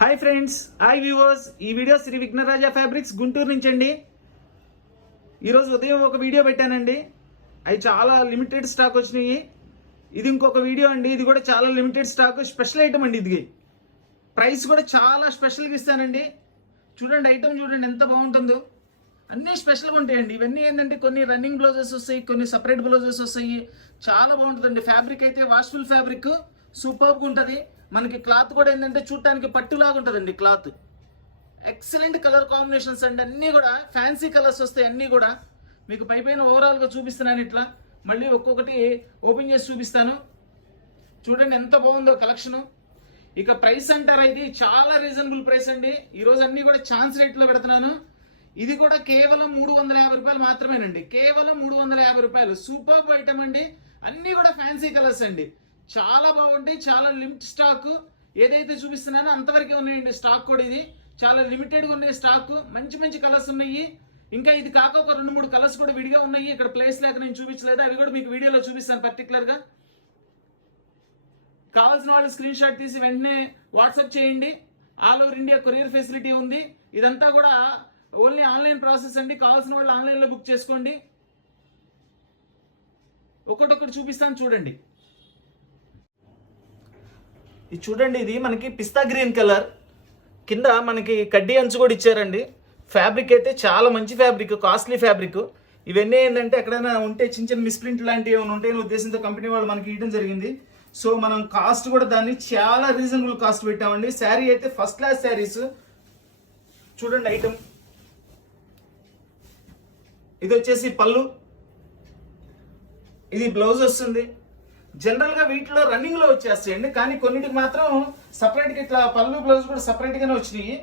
Hi friends, hi viewers. ఈ video Shri Vighnaraja fabrics Guntur నుంచి అండి. ఈరోజు ఉదయం ఒక వీడియో పెట్టానండి. అవి చాలా లిమిటెడ్ స్టాక్ వచ్చినాయి. ఇది ఇంకొక వీడియో అండి. ఇది కూడా చాలా లిమిటెడ్ స్టాక్, స్పెషల్ ఐటమ్ అండి. ఇది ప్రైస్ కూడా చాలా స్పెషల్గా ఇస్తానండి. చూడండి, ఐటమ్ చూడండి ఎంత బాగుంటుందో. అన్నీ స్పెషల్గా ఉంటాయండి. ఇవన్నీ ఏంటంటే కొన్ని రన్నింగ్ బ్లౌజెస్ వస్తాయి, కొన్ని సపరేట్ బ్లౌజెస్ వస్తాయి. చాలా బాగుంటుందండి. ఫ్యాబ్రిక్ అయితే వాష్ఫుల్ ఫ్యాబ్రిక్, సూపర్గా ఉంటుంది. మనకి క్లాత్ కూడా ఏంటంటే చూడటానికి పట్టులాగా ఉంటుందండి. క్లాత్ ఎక్సలెంట్ కలర్ కాంబినేషన్స్ అండి. అన్నీ కూడా ఫ్యాన్సీ కలర్స్ వస్తాయి. అన్నీ కూడా మీకు పైన ఓవరాల్గా చూపిస్తున్నాను. ఇట్లా మళ్ళీ ఒక్కొక్కటి ఓపెన్ చేసి చూపిస్తాను. చూడండి ఎంత బాగుందో కలెక్షను. ఇక ప్రైస్ అంటారా, ఇది చాలా రీజనబుల్ ప్రైస్ అండి. ఈరోజు అన్నీ కూడా ఛాన్స్ రేట్లో పెడుతున్నాను. ఇది కూడా కేవలం 350 రూపాయలు మాత్రమేనండి. కేవలం 350 రూపాయలు. సూపర్ ఐటమ్ అండి. అన్నీ కూడా ఫ్యాన్సీ కలర్స్ అండి. చాలా బాగుంటాయి. చాలా లిమిట్ స్టాక్. ఏదైతే చూపిస్తున్నానో అంతవరకే ఉన్నాయండి స్టాక్ కూడా. ఇది చాలా లిమిటెడ్గా ఉన్నాయి స్టాక్. మంచి మంచి కలర్స్ ఉన్నాయి. ఇంకా ఇది కాక ఒక 2-3 కలర్స్ కూడా విడిగా ఉన్నాయి. ఇక్కడ ప్లేస్ లేక నేను చూపించలేదు. అవి కూడా మీకు వీడియోలో చూపిస్తాను పర్టికులర్గా. కావాల్సిన వాళ్ళు స్క్రీన్ షాట్ తీసి వెంటనే వాట్సాప్ చేయండి. All over India courier facility ఉంది. ఇదంతా కూడా ఓన్లీ ఆన్లైన్ ప్రాసెస్ అండి. కావాల్సిన వాళ్ళు ఆన్లైన్లో బుక్ చేసుకోండి. ఒక్కొక్కటి చూపిస్తాను చూడండి. ఇది చూడండి, ఇది మనకి పిస్తా గ్రీన్ కలర్, కింద మనకి కడ్డీ అంచు కూడా ఇచ్చారండి. ఫ్యాబ్రిక్ అయితే చాలా మంచి ఫ్యాబ్రిక్, కాస్ట్లీ ఫ్యాబ్రిక్. ఇవన్నీ ఏంటంటే ఎక్కడైనా ఉంటే చిన్న చిన్న మిస్ప్రింట్ లాంటివి ఏమైనా ఉంటే ఉద్దేశంతో కంపెనీ వాళ్ళు మనకి ఇవ్వడం జరిగింది. సో మనం కాస్ట్ కూడా దాన్ని చాలా రీజనబుల్ కాస్ట్ పెట్టామండి. శారీ అయితే ఫస్ట్ క్లాస్ శారీస్. చూడండి ఐటమ్. ఇది వచ్చేసి పళ్ళు, ఇది బ్లౌజ్ వస్తుంది. జనరల్ గా వీటిలో రన్నింగ్ లో వచ్చేస్తాయండి, కానీ కొన్నిటికి మాత్రం సపరేట్ గా ఇట్లా పళ్ళు బ్లౌజ్ కూడా సపరేట్ గానే వచ్చినాయి.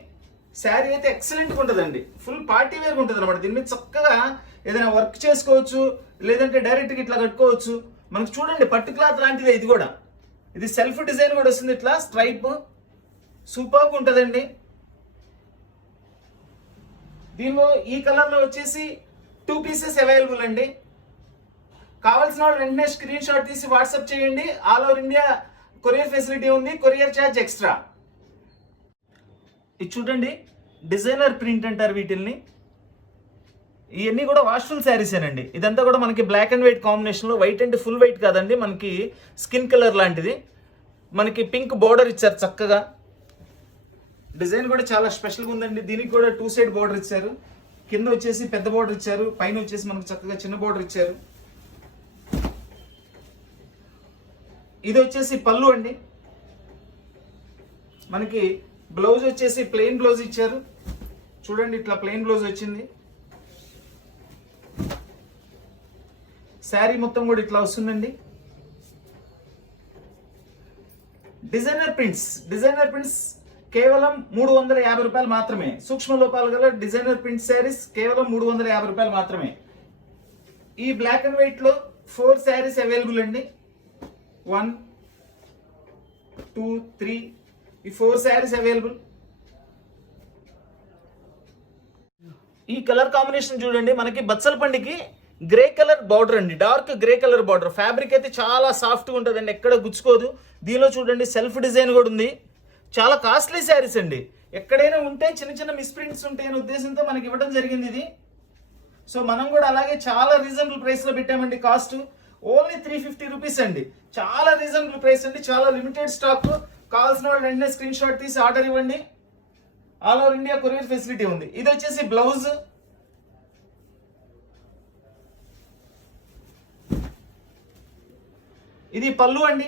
శారీ అయితే ఎక్సలెంట్ గా ఉంటుందండి. ఫుల్ పార్టీ వేర్ గా ఉంటుంది అనమాట. దీని మీద చక్కగా ఏదైనా వర్క్ చేసుకోవచ్చు, లేదంటే డైరెక్ట్ గా ఇట్లా కట్టుకోవచ్చు. మనకు చూడండి పట్టు క్లాత్ లాంటిదే. ఇది కూడా ఇది సెల్ఫ్ డిజైన్ కూడా వస్తుంది. ఇట్లా స్ట్రైప్ సూపర్ గా ఉంటుందండి. దీనిలో ఈ కలర్ లో వచ్చేసి 2 పీసెస్ అవైలబుల్ అండి. కావాల్సిన వాళ్ళు వెంటనే స్క్రీన్ షాట్ తీసి వాట్సాప్ చేయండి. All over India courier facility ఉంది. Courier charge extra. ఇది చూడండి, డిజైనర్ ప్రింట్ అంటారు వీటిల్ని. ఇవన్నీ కూడా వాష్ఫుల్ శారీసేనండి. ఇదంతా కూడా మనకి బ్లాక్ అండ్ వైట్ కాంబినేషన్లో. వైట్ అంటే ఫుల్ వైట్ కాదండి, మనకి స్కిన్ కలర్ లాంటిది. మనకి పింక్ బోర్డర్ ఇచ్చారు చక్కగా. డిజైన్ కూడా చాలా స్పెషల్గా ఉందండి. దీనికి కూడా 2 సైడ్ బోర్డర్ ఇచ్చారు. కింద వచ్చేసి పెద్ద బోర్డర్ ఇచ్చారు, పైన వచ్చేసి మనకు చక్కగా చిన్న బోర్డర్ ఇచ్చారు. ఇది వచ్చేసి పళ్ళు అండి. మనకి బ్లౌజ్ వచ్చేసి ప్లెయిన్ బ్లౌజ్ ఇచ్చారు. చూడండి ఇట్లా ప్లెయిన్ బ్లౌజ్ వచ్చింది. శారీ మొత్తం కూడా ఇట్లా వస్తుందండి. డిజైనర్ ప్రింట్స్ కేవలం 350 రూపాయలు మాత్రమే. సూక్ష్మ లోపాలు గల డిజైనర్ ప్రింట్ శారీస్ కేవలం 350 రూపాయలు మాత్రమే. ఈ బ్లాక్ అండ్ వైట్ లో 4 శారీస్ అవైలబుల్ అండి. 1, 2, 3 ఈ 4 శారీస్ అవైలబుల్. ఈ కలర్ కాంబినేషన్ చూడండి, మనకి బచ్చలపండికి గ్రే కలర్ బార్డర్ అండి. Dark grey colour border. Fabric అయితే చాలా సాఫ్ట్గా ఉంటుందండి, ఎక్కడ గుచ్చుకోదు. దీనిలో చూడండి సెల్ఫ్ డిజైన్ కూడా ఉంది. చాలా కాస్ట్లీ శారీస్ అండి. ఎక్కడైనా ఉంటే చిన్న చిన్న మిస్ప్రింట్స్ ఉంటాయనే ఉద్దేశంతో మనకి ఇవ్వడం జరిగింది ఇది. సో మనం కూడా అలాగే చాలా రీజనబుల్ ప్రైస్లో పెట్టామండి. కాస్ట్ ఓన్లీ 350 రూపీస్ అండి. చాలా రీజనబుల్ ప్రైస్ అండి. చాలా లిమిటెడ్ స్టాక్. కావాల్సిన వాళ్ళు వెంటనే స్క్రీన్ షాట్ తీసి ఆర్డర్ ఇవ్వండి. All over India courier facility ఉంది. ఇది వచ్చేసి బ్లౌజ్. ఇది పళ్ళు అండి.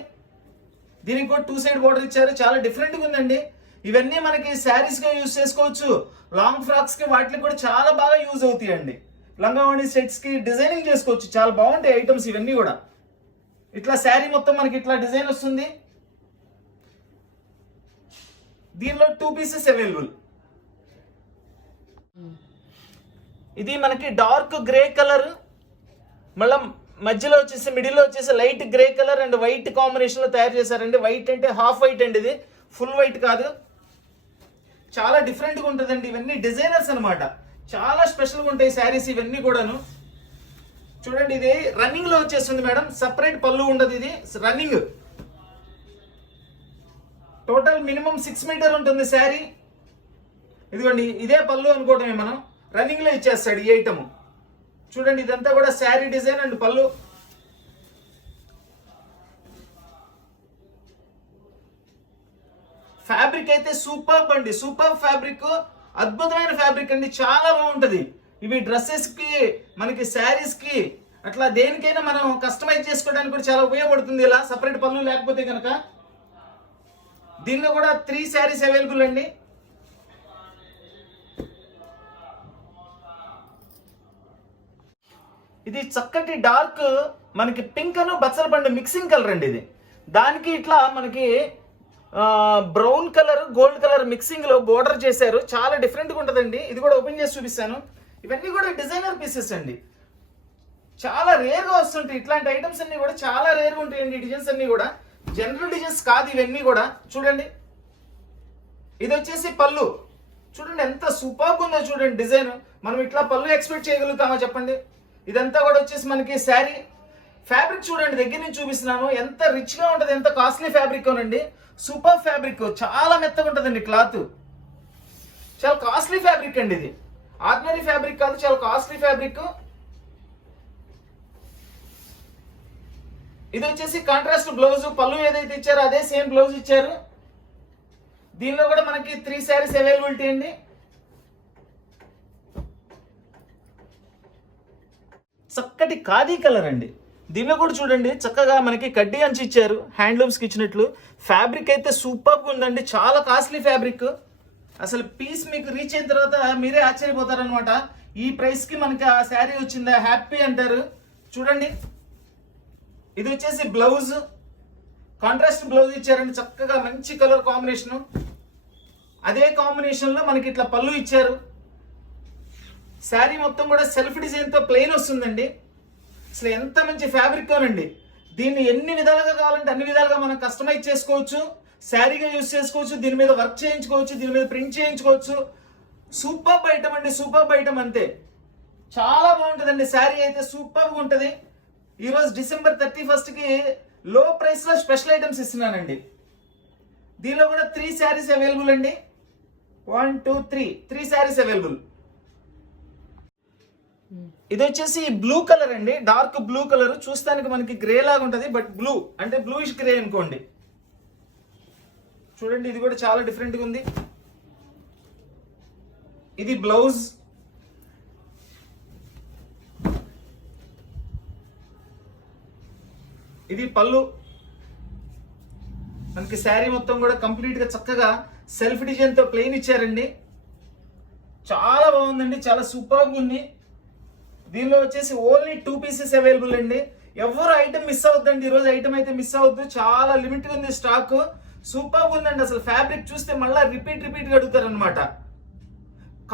దీనికి కూడా 2 సైడ్ బోర్డర్ ఇచ్చారు. చాలా డిఫరెంట్గా ఉందండి. ఇవన్నీ మనకి శారీస్గా యూజ్ చేసుకోవచ్చు. లాంగ్ ఫ్రాక్స్కి వాటికి కూడా చాలా బాగా యూజ్ అవుతాయండి. లంగావాణి సెట్స్కి డిజైనింగ్ చేసుకోవచ్చు. చాలా బాగుంటాయి ఐటమ్స్ ఇవన్నీ కూడా. ఇట్లా శారీ మొత్తం మనకి ఇట్లా డిజైన్ వస్తుంది. దీనిలో 2 పీసెస్ అవైలబుల్. ఇది మనకి డార్క్ గ్రే కలర్, మళ్ళీ మధ్యలో వచ్చేసి మిడిల్లో వచ్చేసి light grey colour and white కాంబినేషన్లో తయారు చేశారండి. వైట్ అంటే హాఫ్ వైట్ అండి, ఇది ఫుల్ వైట్ కాదు. చాలా డిఫరెంట్గా ఉంటుందండి. ఇవన్నీ డిజైనర్స్ అనమాట. చాలా స్పెషల్గా ఉంటాయి శారీస్ ఇవన్నీ కూడాను. చూడండి, ఇది రన్నింగ్ లో వచ్చేస్తుంది మేడం. సపరేట్ పళ్ళు ఉండదు, ఇది రన్నింగ్. టోటల్ మినిమం 6 మీటర్ ఉంటుంది శారీ. ఇదిగోండి ఇదే పళ్ళు అనుకోవటమే, మనం రన్నింగ్ లో ఇచ్చేస్తాడు ఈ ఐటమ్. చూడండి ఇదంతా కూడా శారీ డిజైన్ అండ్ పళ్ళు. ఫ్యాబ్రిక్ అయితే సూపర్ అండి, సూపర్ ఫ్యాబ్రిక్, అద్భుతమైన ఫ్యాబ్రిక్ అండి, చాలా బాగుంటది. ఇవి డ్రెస్సెస్ కి, మనకి శారీస్ కి, అట్లా దేనికైనా మనం కస్టమైజ్ చేసుకోవడానికి కూడా చాలా ఉపయోగపడుతుంది. ఇలా సపరేట్ పళ్ళు లేకపోతే కనుక. దీనిలో కూడా 3 శారీస్ అవైలబుల్ అండి. ఇది చక్కటి డార్క్ మనకి పింక్ అను బచ్చల పండు మిక్సింగ్ కలర్ అండి. ఇది దానికి ఇట్లా మనకి brown colour gold colour mixing లో బోర్డర్ చేశారు. చాలా డిఫరెంట్ గా ఉంటుందండి. ఇది కూడా ఓపెన్ చేసి చూపిస్తాను. ఇవన్నీ కూడా డిజైనర్ పీసెస్ అండి, చాలా రేర్ గా వస్తుంటాయి. ఇట్లాంటి ఐటమ్స్ అన్ని కూడా చాలా రేర్ గా ఉంటాయండి. డిజైన్స్ అన్ని కూడా జనరల్ డిజైన్స్ కాదు ఇవన్నీ కూడా. చూడండి ఇది వచ్చేసి పళ్ళు. చూడండి ఎంత సూపర్ ఉందో చూడండి డిజైన్. మనం ఇట్లా పళ్ళు ఎక్స్పెక్ట్ చేయగలుగుతామా చెప్పండి. ఇదంతా కూడా వచ్చేసి మనకి శారీ. ఫ్యాబ్రిక్ చూడండి దగ్గర నుంచి చూపిస్తున్నాను, ఎంత రిచ్ గా ఉంటుంది, ఎంత కాస్ట్లీ ఫ్యాబ్రిక్ అనండి. సూపర్ ఫ్యాబ్రిక్, చాలా మెత్తగా ఉంటుందండి క్లాత్. చాలా కాస్ట్లీ ఫ్యాబ్రిక్ అండి. ఇది ఆర్డినరీ ఫ్యాబ్రిక్ కాదు, చాలా కాస్ట్లీ ఫ్యాబ్రిక్. ఇది వచ్చేసి కాంట్రాస్ట్ బ్లౌజ్. పళ్ళు ఏదైతే ఇచ్చారో అదే సేమ్ బ్లౌజ్ ఇచ్చారు. దీనిలో కూడా మనకి 3 శారీస్ అవైలబిలిటీ అండి. చక్కటి ఖాదీ కలర్ అండి. దీనిలో కూడా చూడండి చక్కగా మనకి కడ్డీ అంచి ఇచ్చారు, హ్యాండ్లూమ్స్కి ఇచ్చినట్లు. ఫ్యాబ్రిక్ అయితే సూపర్గా ఉందండి, చాలా కాస్ట్లీ ఫ్యాబ్రిక్. అసలు పీస్ మీకు రీచ్ అయిన తర్వాత మీరే ఆశ్చర్యపోతారనమాట. ఈ ప్రైస్కి మనకి ఆ శారీ వచ్చిందా, హ్యాపీ అంటారు. చూడండి ఇది వచ్చేసి బ్లౌజ్, కాంట్రాస్ట్ బ్లౌజ్ ఇచ్చారండి, చక్కగా మంచి కలర్ కాంబినేషన్. అదే కాంబినేషన్ లో మనకి ఇట్లా పళ్ళు ఇచ్చారు. శారీ మొత్తం కూడా సెల్ఫ్ డిజైన్ తో ప్లెయిన్ వస్తుందండి. అసలు ఎంత మంచి ఫ్యాబ్రిక్ అండి. దీన్ని ఎన్ని విధాలుగా కావాలంటే అన్ని విధాలుగా మనం కస్టమైజ్ చేసుకోవచ్చు, శారీగా యూజ్ చేసుకోవచ్చు, దీని మీద వర్క్ చేయించుకోవచ్చు, దీని మీద ప్రింట్ చేయించుకోవచ్చు. సూపర్ ఐటమ్ అండి, సూపర్ ఐటమ్ అంతే. చాలా బాగుంటుందండి శారీ అయితే, సూపర్గా ఉంటుంది. ఈరోజు డిసెంబర్ 31 కి లో ప్రైస్ లో స్పెషల్ ఐటమ్స్ ఇస్తున్నానండి. దీనిలో కూడా 3 శారీస్ అవైలబుల్ అండి. 1 2 3 శారీస్ అవైలబుల్. ఇది వచ్చేసి బ్లూ కలర్ అండి, డార్క్ బ్లూ కలర్. చూస్తానికి మనకి గ్రే లాగా ఉంటుంది, బట్ బ్లూ అంటే బ్లూయిష్ గ్రే అనుకోండి. చూడండి ఇది కూడా చాలా డిఫరెంట్ గా ఉంది. ఇది బ్లౌజ్. ఇది పళ్ళు. మనకి శారీ మొత్తం కూడా కంప్లీట్ గా చక్కగా సెల్ఫ్ డిజైన్ తో ప్లెయిన్ ఇచ్చారండి. చాలా బాగుందండి, చాలా సూపర్గా ఉంది. దీనిలో వచ్చేసి ఓన్లీ 2 పీసెస్ అవైలబుల్ అండి. ఎవరు ఐటమ్ మిస్ అవుద్దండి, ఈరోజు ఐటమ్ అయితే మిస్ అవద్దు. చాలా లిమిట్ ఉంది స్టాక్. సూపర్గా ఉందండి. అసలు ఫ్యాబ్రిక్ చూస్తే మళ్ళీ రిపీట్ గా అడుగుతారు అనమాట.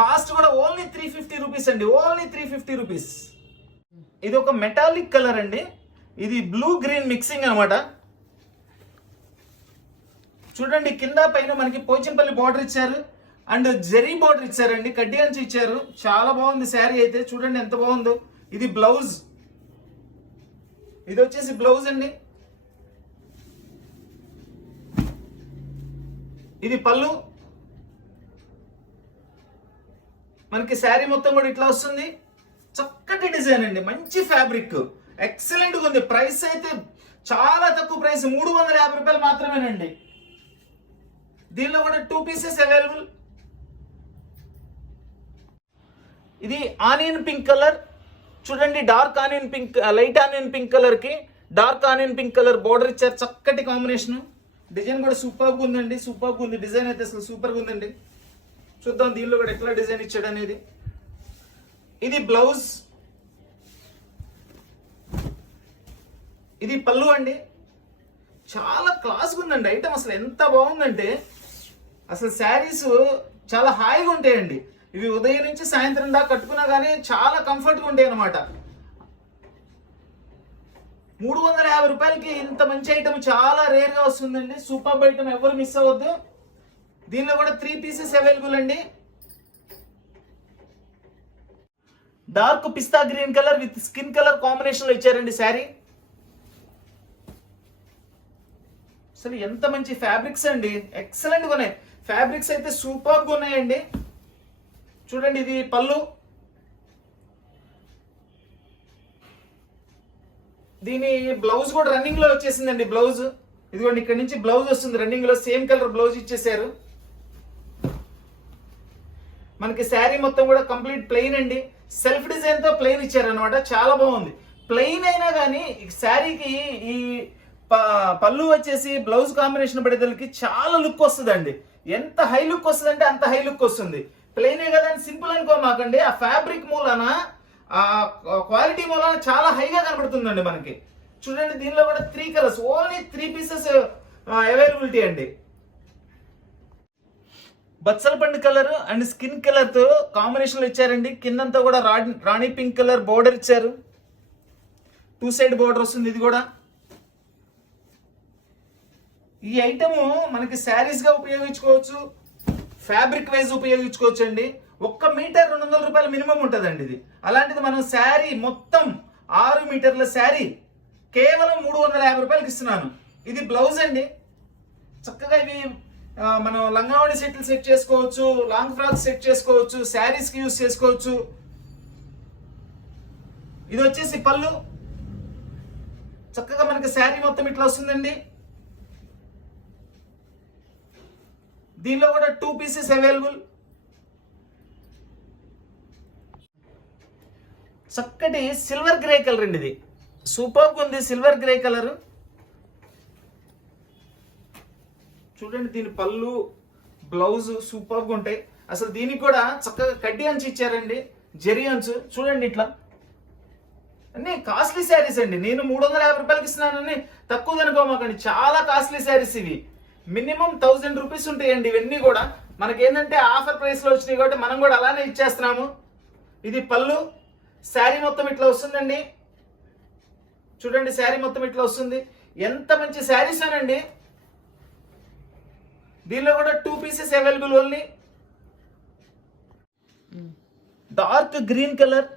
కాస్ట్ కూడా ఓన్లీ 350 రూపీస్ అండి, ఓన్లీ 350 రూపీస్. ఇది ఒక మెటాలిక్ కలర్ అండి. ఇది బ్లూ గ్రీన్ మిక్సింగ్ అనమాట. చూడండి కింద పైన మనకి పోచంపల్లి బార్డర్ ఇచ్చారు అండ్ జెరీ బార్డర్ ఇచ్చారండి, కడ్డీ అంచి ఇచ్చారు. చాలా బాగుంది శారీ అయితే, చూడండి ఎంత బాగుందో. ఇది బ్లౌజ్. ఇది వచ్చేసి బ్లౌజ్ అండి. ఇది పళ్ళు. మనకి శారీ మొత్తం కూడా ఇట్లా వస్తుంది. చక్కటి డిజైన్ అండి, మంచి ఫ్యాబ్రిక్, ఎక్సలెంట్ గా ఉంది. ప్రైస్ అయితే చాలా తక్కువ ప్రైస్, 350 రూపాయలు మాత్రమేనండి. దీనిలో కూడా 2 పీసెస్ అవైలబుల్. ఇది ఆనియన్ పింక్ కలర్. చూడండి dark onion pink, light onion pink colour కి dark onion pink colour border ఇచ్చారు. చక్కటి కాంబినేషన్. డిజైన్ కూడా సూపర్గా ఉందండి, సూపర్గా ఉంది డిజైన్ అయితే, అసలు సూపర్గా ఉందండి. చూద్దాం దీనిలో కూడా ఎట్లా డిజైన్ ఇచ్చాడు అనేది. ఇది బ్లౌజ్. ఇది పళ్ళు అండి. చాలా క్లాస్గా ఉందండి ఐటమ్. అసలు ఎంత బాగుందంటే అసలు శారీస్ చాలా హాయిగా ఉంటాయండి. ఇవి ఉదయం నుంచి సాయంత్రం దాకా కట్టుకున్నా కానీ చాలా కంఫర్ట్గా ఉంటాయి అనమాట. 350 రూపాయలకి ఇంత మంచి ఐటమ్ చాలా రేర్ గా వస్తుందండి. సూపర్ ఐటమ్, ఎవరు మిస్ అవ్వద్దు. దీనిలో కూడా 3 పీసెస్ అవైలబుల్ అండి. Dark pista green colour with skin colour combination లో ఇచ్చారండి శారీ. అసలు ఎంత మంచి ఫ్యాబ్రిక్స్ అండి, ఎక్సలెంట్గా ఉన్నాయి. ఫ్యాబ్రిక్స్ అయితే సూపర్గా ఉన్నాయండి. చూడండి, ఇది పళ్ళు, దీని బ్లౌజ్ కూడా రన్నింగ్ లో వచ్చేసిందండి. బ్లౌజ్ ఇదిగోండి, ఇక్కడ నుంచి బ్లౌజ్ వస్తుంది రన్నింగ్ లో, సేమ్ కలర్ బ్లౌజ్ ఇచ్చేసారు. మనకి శారీ మొత్తం కూడా కంప్లీట్ ప్లెయిన్ అండి, సెల్ఫ్ డిజైన్ తో ప్లెయిన్ ఇచ్చారనమాట. చాలా బాగుంది. ప్లెయిన్ అయినా కానీ శారీకి ఈ పళ్ళు వచ్చేసి బ్లౌజ్ కాంబినేషన్ పడేదలకి చాలా లుక్ వస్తుందండి. ఎంత హై లుక్ వస్తుంది అంటే అంత హై లుక్ వస్తుంది. ప్లెయినే కదా అని సింపుల్ అనుకోమాకండి, ఆ ఫ్యాబ్రిక్ మూలన ఆ క్వాలిటీ మూలన చాలా హైగా కనబడుతుందండి మనకి. చూడండి, దీనిలో కూడా 3 కలర్స్, ఓన్లీ 3 పీసెస్ అవైలబిలిటీ అండి. బచ్చల పండు కలర్ అండ్ స్కిన్ కలర్ తో కాంబినేషన్ లో ఇచ్చారండి. కిందంతా కూడా రాణి పింక్ కలర్ బోర్డర్ ఇచ్చారు, 2 సైడ్ బోర్డర్ వస్తుంది. ఇది కూడా ఈ ఐటమ్ మనకి శారీస్ గా ఉపయోగించుకోవచ్చు, ఫ్యాబ్రిక్ వైజ్ ఉపయోగించుకోవచ్చు అండి. 1 మీటర్ 200 రూపాయలు మినిమం ఉంటుందండి ఇది. అలాంటిది మనం శారీ మొత్తం 6 మీటర్ల శారీ కేవలం 350 రూపాయలకి ఇస్తున్నాను. ఇది బ్లౌజ్ అండి. చక్కగా ఇవి మనం లంగావణి సెట్లు సెట్ చేసుకోవచ్చు, లాంగ్ ఫ్రాక్ సెట్ చేసుకోవచ్చు, శారీస్ కి యూజ్ చేసుకోవచ్చు. ఇది వచ్చేసి పళ్ళు, చక్కగా మనకి శారీ మొత్తం ఇట్లా వస్తుందండి. దీనిలో కూడా 2 పీసెస్ అవైలబుల్. చక్కటి సిల్వర్ గ్రే కలర్ అండి, ఇది సూపర్గా ఉంది. సిల్వర్ గ్రే కలర్ చూడండి, దీని పళ్ళు బ్లౌజ్ సూపర్గా ఉంటాయి. అసలు దీనికి కూడా చక్కగా కడ్డీ అంచు ఇచ్చారండి, జెరీ అంచు. చూడండి, ఇట్లా అన్ని కాస్ట్లీ శారీస్ అండి. నేను 350 రూపాయలకి ఇస్తున్నానని తక్కువ అనుకోమాకండి, చాలా కాస్ట్లీ శారీస్ ఇవి. మినిమం 1000 రూపీస్ ఉంటాయండి ఇవన్నీ కూడా. మనకేంటంటే ఆఫర్ ప్రైస్ లో వచ్చినాయి కాబట్టి మనం కూడా అలానే ఇచ్చేస్తున్నాము. ఇది పళ్ళు, శారీ మొత్తం ఇట్లా వస్తుందండి. చూడండి, శారీ మొత్తం ఇట్లా వస్తుంది. ఎంత మంచి శారీస్ అనండి. దీనిలో కూడా 2 pieces available only. Dark green colour,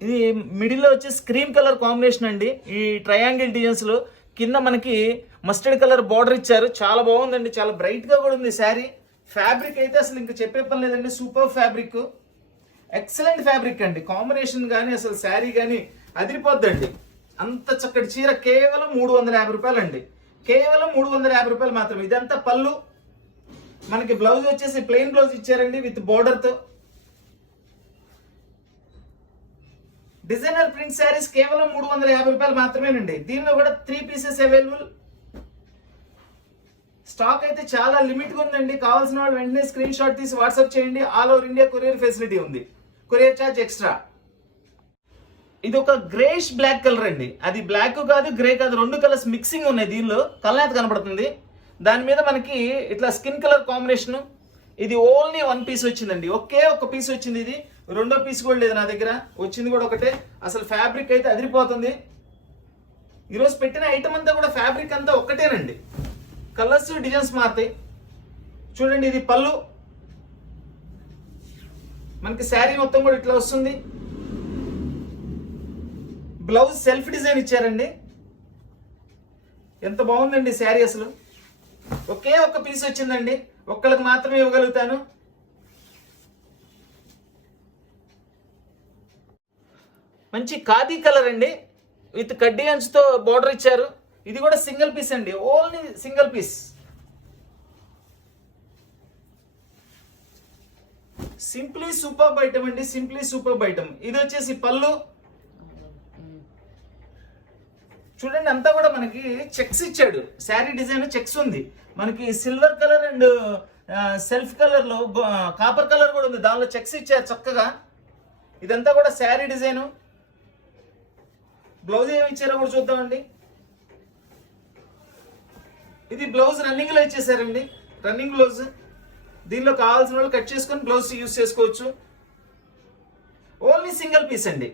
ఇది మిడిల్ లో వచ్చేసి క్రీమ్ కలర్ కాంబినేషన్ అండి. ఈ ట్రయాంగిల్ డిజైన్స్ లో కింద మనకి మస్టర్డ్ కలర్ బార్డర్ ఇచ్చారు. చాలా బాగుందండి, చాలా బ్రైట్ గా కూడా ఉంది శారీ. ఫ్యాబ్రిక్ అయితే అసలు ఇంకా చెప్పే పని లేదండి, సూపర్ ఫ్యాబ్రిక్, ఎక్సలెంట్ ఫ్యాబ్రిక్ అండి. కాంబినేషన్ కానీ అసలు శారీ కానీ అదిరిపోద్దండి. అంత చక్కటి చీర కేవలం 350 రూపాయలు అండి, కేవలం 350 రూపాయలు మాత్రమే. ఇదంతా పళ్ళు, మనకి బ్లౌజ్ వచ్చేసి ప్లెయిన్ బ్లౌజ్ ఇచ్చారండి విత్ బోర్డర్ తో. డిజైనర్ ప్రింట్ శారీస్ కేవలం 350 రూపాయలు మాత్రమేనండి. దీనిలో కూడా 3 పీసెస్ అవైలబుల్. స్టాక్ అయితే చాలా లిమిట్ గా ఉందండి. కావాల్సిన వాళ్ళు వెంటనే స్క్రీన్ షాట్ తీసి వాట్సాప్ చేయండి. All over India courier facility ఉంది, కొరియర్ చార్జ్ ఎక్స్ట్రా. ఇది ఒక గ్రేష్ బ్లాక్ కలర్ అండి. అది బ్లాక్ కాదు, గ్రే కాదు, 2 కలర్స్ మిక్సింగ్ ఉన్నాయి. దీనిలో కలనేత కనబడుతుంది. దాని మీద మనకి ఇట్లా స్కిన్ కలర్ కాంబినేషన్. ఇది ఓన్లీ 1 పీస్ వచ్చిందండి, ఒకే ఒక పీస్ వచ్చింది. ఇది రెండో పీస్ కూడా లేదు నా దగ్గర, వచ్చింది కూడా ఒకటే. అసలు ఫ్యాబ్రిక్ అయితే అదిరిపోతుంది. ఈరోజు పెట్టిన ఐటమ్ అంతా కూడా ఫ్యాబ్రిక్ అంతా ఒక్కటేనండి, కలర్స్ డిజైన్స్ మారుతాయి. చూడండి, ఇది పళ్ళు, మనకి శారీ మొత్తం కూడా ఇట్లా వస్తుంది. బ్లౌజ్ సెల్ఫ్ డిజైన్ ఇచ్చారండి. ఎంత బాగుందండి శారీ. అసలు ఒకే ఒక్క పీస్ వచ్చిందండి, ఒక్కళ్ళకి మాత్రమే ఇవ్వగలుగుతాను. మంచి ఖాదీ కలర్ అండి, విత్ కడ్డీ అంచుతో బోర్డర్ ఇచ్చారు. ఇది కూడా సింగిల్ పీస్ అండి, only single piece. Simply super item అండి, సింప్లీ సూపర్ ఐటమ్. ఇది వచ్చేసి పళ్ళు. చూడండి, అంతా కూడా మనకి చెక్స్ ఇచ్చాడు. శారీ డిజైన్ చెక్స్ ఉంది. మనకి silver colour and self colour లో కాపర్ కలర్ కూడా ఉంది, దానిలో చెక్స్ ఇచ్చారు చక్కగా. ఇదంతా కూడా శారీ డిజైన్. బ్లౌజ్ ఏమి ఇచ్చారో కూడా చూద్దామండి. ఇది బ్లౌజ్ రన్నింగ్ లో ఇచ్చేసారండి, రన్నింగ్ బ్లౌజ్. దీనిలో కావాల్సిన వాళ్ళు కట్ చేసుకొని బ్లౌజ్ యూజ్ చేసుకోవచ్చు. ఓన్లీ సింగిల్ పీస్ అండి.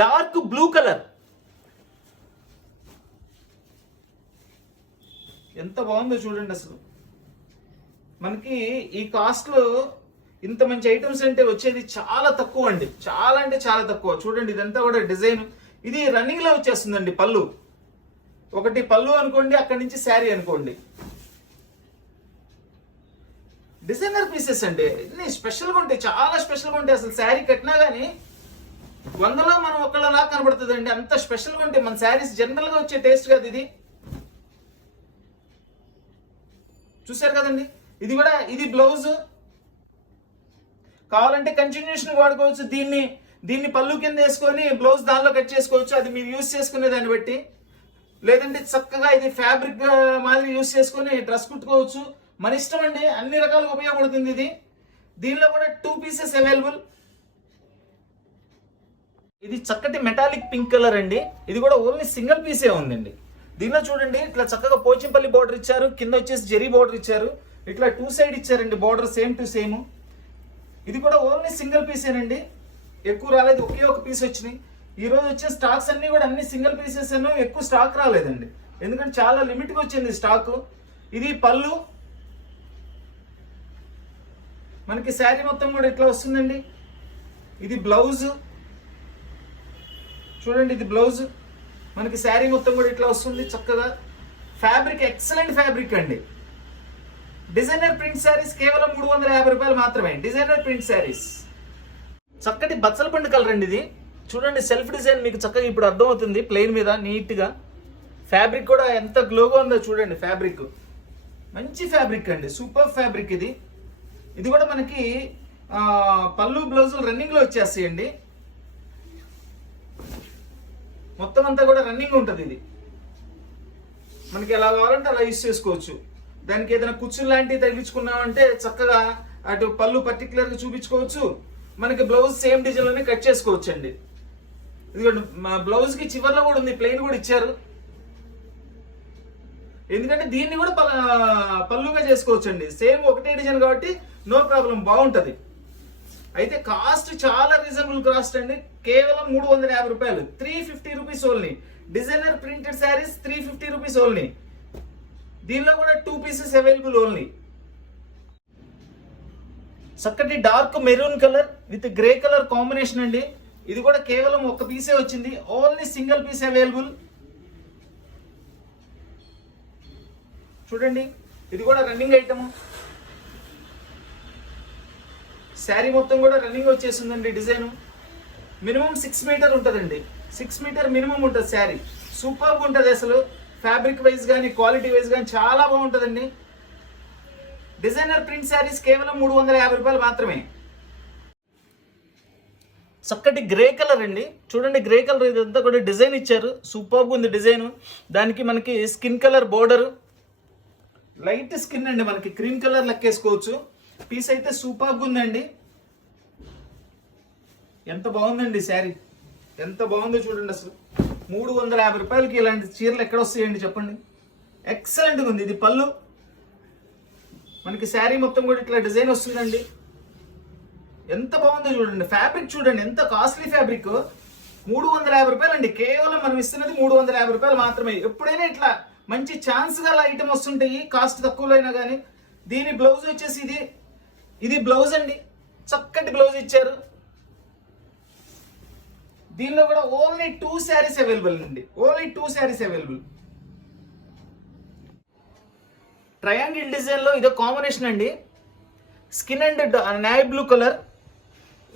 డార్క్ బ్లూ కలర్, ఎంత బాగుందో చూడండి. అసలు మనకి ఈ కాస్ట్ లో ఇంత మంచి ఐటమ్స్ అంటే వచ్చేది చాలా తక్కువ అండి, చాలా అంటే చాలా తక్కువ. చూడండి, ఇదంతా కూడా డిజైన్. ఇది రన్నింగ్ లో వచ్చేస్తుందండి పళ్ళు. ఒకటి పళ్ళు అనుకోండి, అక్కడి నుంచి శారీ అనుకోండి. డిజైనర్ పీసెస్ అండి, ఇన్ని స్పెషల్గా ఉంటాయి, చాలా స్పెషల్గా ఉంటాయి. అసలు శారీ కట్టినా కానీ 100లో మనం ఒకళ్ళలా కనబడుతుంది అండి, అంత స్పెషల్గా ఉంటాయి మన శారీస్. జనరల్గా వచ్చే టేస్ట్ కాదు ఇది. చూసారు కదండి, ఇది కూడా, ఇది బ్లౌజ్. కావాలంటే కంటిన్యూషన్ వాడుకోవచ్చు. దీన్ని పళ్ళు కింద వేసుకొని బ్లౌజ్ దానిలో కట్ చేసుకోవచ్చు, అది మీరు యూజ్ చేసుకునే దాన్ని బట్టి. లేదంటే చక్కగా ఇది ఫ్యాబ్రిక్ మాదిరి యూజ్ చేసుకొని డ్రెస్ కుట్టుకోవచ్చు, మన ఇష్టం అండి. అన్ని రకాలుగా ఉపయోగపడుతుంది ఇది. దీనిలో కూడా 2 పీసెస్ అవైలబుల్. ఇది చక్కటి మెటాలిక్ పింక్ కలర్ అండి, ఇది కూడా ఓన్లీ సింగిల్ పీసే ఉందండి. దీనిలో చూడండి, ఇట్లా చక్కగా పోచంపల్లి బార్డర్ ఇచ్చారు, కింద వచ్చేసి జరీ బార్డర్ ఇచ్చారు, ఇట్లా 2 సైడ్ ఇచ్చారండి బార్డర్, సేమ్ టు సేమ్. ఇది కూడా ఓన్లీ సింగిల్ పీసేనండి, ఎక్కువ రాలేదు, ఒకే ఒక పీస్ వచ్చినాయి. ఈ రోజు వచ్చే స్టాక్స్ అన్ని కూడా అన్ని సింగిల్ పీసెస్, ఎక్కువ స్టాక్ రాలేదండి, ఎందుకంటే చాలా లిమిట్గా వచ్చింది స్టాక్. ఇది పళ్ళు, మనకి శారీ మొత్తం కూడా ఇట్లా వస్తుందండి. ఇది బ్లౌజ్ చూడండి, ఇది బ్లౌజ్, మనకి శారీ మొత్తం కూడా ఇట్లా వస్తుంది చక్కగా. ఫ్యాబ్రిక్ ఎక్సలెంట్ ఫ్యాబ్రిక్ అండి. డిజైనర్ ప్రింట్ శారీస్ కేవలం 350 రూపాయలు మాత్రమే. డిజైనర్ ప్రింట్ శారీస్, చక్కటి బచ్చల పండు కలర్ అండి ఇది. చూడండి, సెల్ఫ్ డిజైన్ మీకు చక్కగా ఇప్పుడు అర్థమవుతుంది, ప్లెయిన్ మీద నీట్గా. ఫ్యాబ్రిక్ కూడా ఎంత గ్లోగా ఉందో చూడండి, ఫ్యాబ్రిక్ మంచి ఫ్యాబ్రిక్ అండి, సూపర్ ఫ్యాబ్రిక్ ఇది. ఇది కూడా మనకి పళ్ళు బ్లౌజులు రన్నింగ్లో వచ్చేస్తాయండి, మొత్తం అంతా కూడా రన్నింగ్ ఉంటుంది. ఇది మనకి ఎలా కావాలంటే అలా యూజ్ చేసుకోవచ్చు. దానికి ఏదైనా కుచ్చులు లాంటివి తగిలించుకున్నామంటే చక్కగా అటు పళ్ళు పర్టికులర్గా చూపించుకోవచ్చు, మనకి బ్లౌజ్ సేమ్ డిజైన్లోనే కట్ చేసుకోవచ్చు అండి. ఇదిగోండి, మా బ్లౌజ్కి చివర్లో కూడా ఉంది, ప్లెయిన్ కూడా ఇచ్చారు. ఎందుకంటే దీన్ని కూడా పళ్ళుగా చేసుకోవచ్చు అండి, సేమ్ ఒకటే డిజైన్ కాబట్టి నో ప్రాబ్లం, బాగుంటుంది. అయితే కాస్ట్ చాలా రీజనబుల్ కాస్ట్ అండి, కేవలం 350 రూపాయలు, 350 rupees only. Designer printed saris 350 rupees only. దీనిలో కూడా 2 పీసెస్ అవైలబుల్ ఓన్లీ. చక్కటి dark maroon colour with grey colour combination అండి. ఇది కూడా కేవలం ఒక పీసే వచ్చింది, ఓన్లీ సింగిల్ పీస్ అవైలబుల్. చూడండి, ఇది కూడా రన్నింగ్ ఐటమ్. శారీ మొత్తం కూడా రన్నింగ్ వచ్చేసిందండి. డిజైన్ మినిమం 6 మీటర్ ఉంటుందండి, 6 మీటర్ మినిమం ఉంటుంది శారీ. సూపర్గా ఉంటుంది అసలు, ఫ్యాబ్రిక్ వైజ్ కానీ క్వాలిటీ వైజ్ కానీ చాలా బాగుంటుందండి. డిజైనర్ ప్రింట్ శారీస్ కేవలం 350 రూపాయలు మాత్రమే. చక్కటి గ్రే కలర్ అండి, చూడండి గ్రే కలర్, ఇదంతా కూడా డిజైన్ ఇచ్చారు, సూపర్గా ఉంది డిజైన్. దానికి మనకి skin colour border, light skin అండి, మనకి క్రీమ్ కలర్ లెక్కేసుకోవచ్చు. పీస్ అయితే సూపర్గా ఉందండి. ఎంత బాగుందండి శారీ, ఎంత బాగుందో చూడండి అసలు. 350 రూపాయలకి ఇలాంటి చీరలు ఎక్కడ వస్తాయండి చెప్పండి, ఎక్సలెంట్గా ఉంది. ఇది పళ్ళు, మనకి శారీ మొత్తం కూడా ఇట్లా డిజైన్ వస్తుందండి. ఎంత బాగుందో చూడండి, ఫ్యాబ్రిక్ చూడండి, ఎంత కాస్ట్లీ ఫ్యాబ్రిక్. 350 రూపాయలు అండి, కేవలం మనం ఇస్తున్నది 350 రూపాయలు మాత్రమే. ఎప్పుడైనా ఇట్లా మంచి ఛాన్స్ గల ఐటమ్ వస్తుంటాయి, కాస్ట్ తక్కువలో అయినా కానీ. దీని బ్లౌజ్ వచ్చేసి ఇది బ్లౌజ్ అండి, చక్కటి బ్లౌజ్ ఇచ్చారు. దీనిలో కూడా ఓన్లీ 2 శారీస్ అవైలబుల్ అండి, only 2 saris available. Triangle design లో ఇదో కాంబినేషన్ అండి, skin and navy blue colour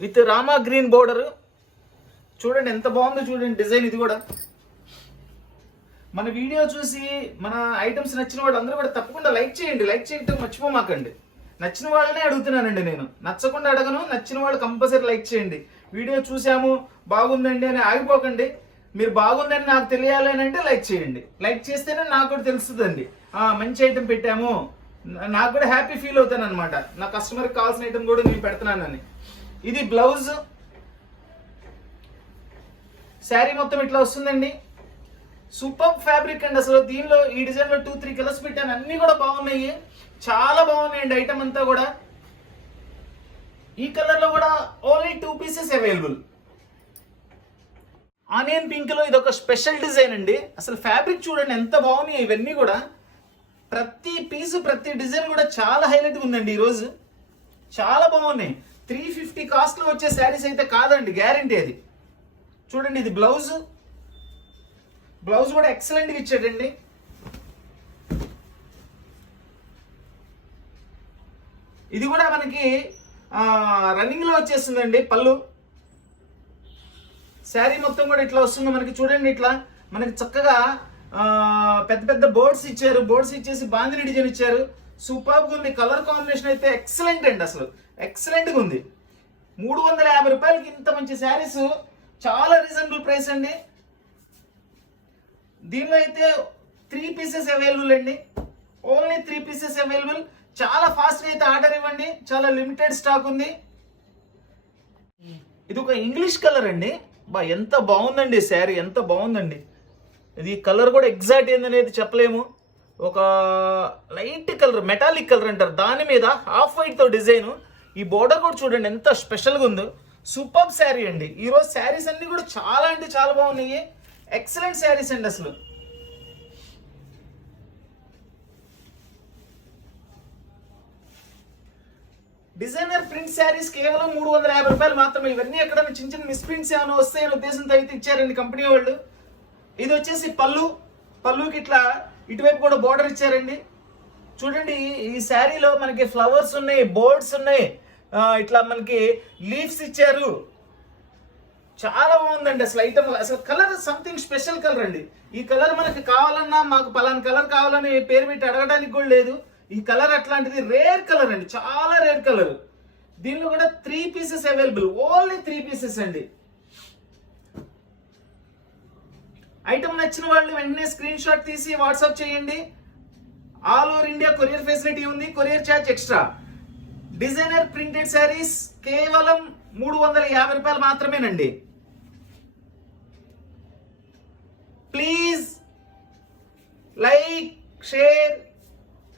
with Rama green border. చూడండి ఎంత బాగుందో చూడండి డిజైన్. ఇది కూడా మన వీడియో చూసి మన ఐటమ్స్ నచ్చిన వాళ్ళు అందరూ కూడా తప్పకుండా లైక్ చేయండి, లైక్ చేయడం మర్చిపోమాకండి. నచ్చిన వాళ్ళనే అడుగుతున్నానండి నేను, నచ్చకుండా అడగను. నచ్చిన వాళ్ళు కంపల్సరీ లైక్ చేయండి. వీడియో చూసాము బాగుందండి అని ఆగిపోకండి. మీరు బాగుందని నాకు తెలియాలి అని అంటే లైక్ చేయండి. లైక్ చేస్తేనే నాకు కూడా తెలుస్తుందండి, మంచి ఐటెం పెట్టాము, నాకు కూడా హ్యాపీ ఫీల్ అవుతాను అనమాట. నా కస్టమర్కి కావాల్సిన ఐటెం కూడా నేను పెడుతున్నానని. ఇది బ్లౌజ్, శారీ మొత్తం ఇట్లా వస్తుందండి. సూపర్ ఫ్యాబ్రిక్ అండి అసలు. దీనిలో ఈ డిజైన్ లో 2-3 కలర్స్ పెట్టాను, అన్ని కూడా బాగున్నాయి, చాలా బాగున్నాయండి ఐటమ్ అంతా కూడా. ఈ కలర్ లో కూడా only 2 pieces available. Onion pink లో ఇది ఒక స్పెషల్ డిజైన్ అండి. అసలు ఫ్యాబ్రిక్ చూడండి ఎంత బాగున్నాయి ఇవన్నీ కూడా. ప్రతి పీసు ప్రతి డిజైన్ కూడా చాలా హైలైట్ ఉందండి ఈరోజు, చాలా బాగున్నాయి. 350 కాస్ట్ లో వచ్చే శారీస్ అయితే కాదండి, గ్యారంటీ అది. చూడండి ఇది బ్లౌజ్, బ్లౌజ్ కూడా ఎక్సలెంట్గా ఇచ్చాడండి. ఇది కూడా మనకి రన్నింగ్లో వచ్చేస్తుందండి. పళ్ళు శారీ మొత్తం కూడా ఇట్లా వస్తుంది మనకి. చూడండి ఇట్లా మనకి చక్కగా పెద్ద పెద్ద బోర్డ్స్ ఇచ్చారు. బోర్డ్స్ ఇచ్చేసి బాందిని డిజైన్ ఇచ్చారు. సూపర్గా ఉంది. కలర్ కాంబినేషన్ అయితే ఎక్సలెంట్ అండి, అసలు ఎక్సలెంట్గా ఉంది. 350 రూపాయలకి ఇంత మంచి శారీస్ చాలా రీజనబుల్ ప్రైస్ అండి. దీనిలో అయితే 3 పీసెస్ అవైలబుల్ అండి. Only 3 pieces available. చాలా ఫాస్ట్గా అయితే ఆర్డర్ ఇవ్వండి. చాలా లిమిటెడ్ స్టాక్ ఉంది. ఇది ఒక ఇంగ్లీష్ కలర్ అండి. బా ఎంత బాగుందండి శారీ, ఎంత బాగుందండి. ఇది కలర్ కూడా ఎగ్జాక్ట్ ఏందనేది చెప్పలేము. ఒక లైట్ కలర్, మెటాలిక్ కలర్ అంటారు, దాని మీద హాఫ్ వైట్తో డిజైన్. ఈ బోర్డర్ కూడా చూడండి ఎంత స్పెషల్గా ఉందో. సూపర్ శారీ అండి. ఈరోజు శారీస్ అన్ని కూడా చాలా అంటే చాలా బాగున్నాయి. ఎక్సలెంట్ శారీస్ అండి అసలు. డిజైనర్ ప్రింట్ శారీస్ కేవలం 350 రూపాయలు మాత్రమే. ఇవన్నీ ఎక్కడైనా చిన్న చిన్న మిస్ ప్రింట్స్ ఏమైనా వస్తాయని ఉద్దేశంతో అయితే ఇచ్చారండి కంపెనీ వాళ్ళు. ఇది వచ్చేసి పళ్ళుకి ఇట్లా ఇటువైపు కూడా బోర్డర్ ఇచ్చారండి. చూడండి ఈ శారీలో మనకి ఫ్లవర్స్ ఉన్నాయి, బోర్డ్స్ ఉన్నాయి, ఇట్లా మనకి లీవ్స్ ఇచ్చారు. చాలా బాగుందండి అసలు ఐటమ్. అసలు కలర్ సంథింగ్ స్పెషల్ కలర్ అండి. ఈ కలర్ మనకి కావాలన్నా మాకు పలానా కలర్ కావాలని పేరు పెట్టి అడగడానికి కూడా లేదు. ఈ కలర్ అట్లాంటిది రేర్ కలర్ అండి, చాలా రేర్ కలర్. దీనిలో కూడా 3 పీసెస్ అవైలబుల్. ఓన్లీ 3 పీసెస్ అండి. ఐటమ్ నచ్చిన వాళ్ళు వెంటనే స్క్రీన్ షాట్ తీసి వాట్సాప్ చేయండి. All over India courier facility ఉంది. Courier charge extra. Designer printed saris కేవలం 350 రూపాయలు మాత్రమేనండి. Please like, share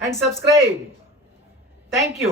and subscribe. Thank you.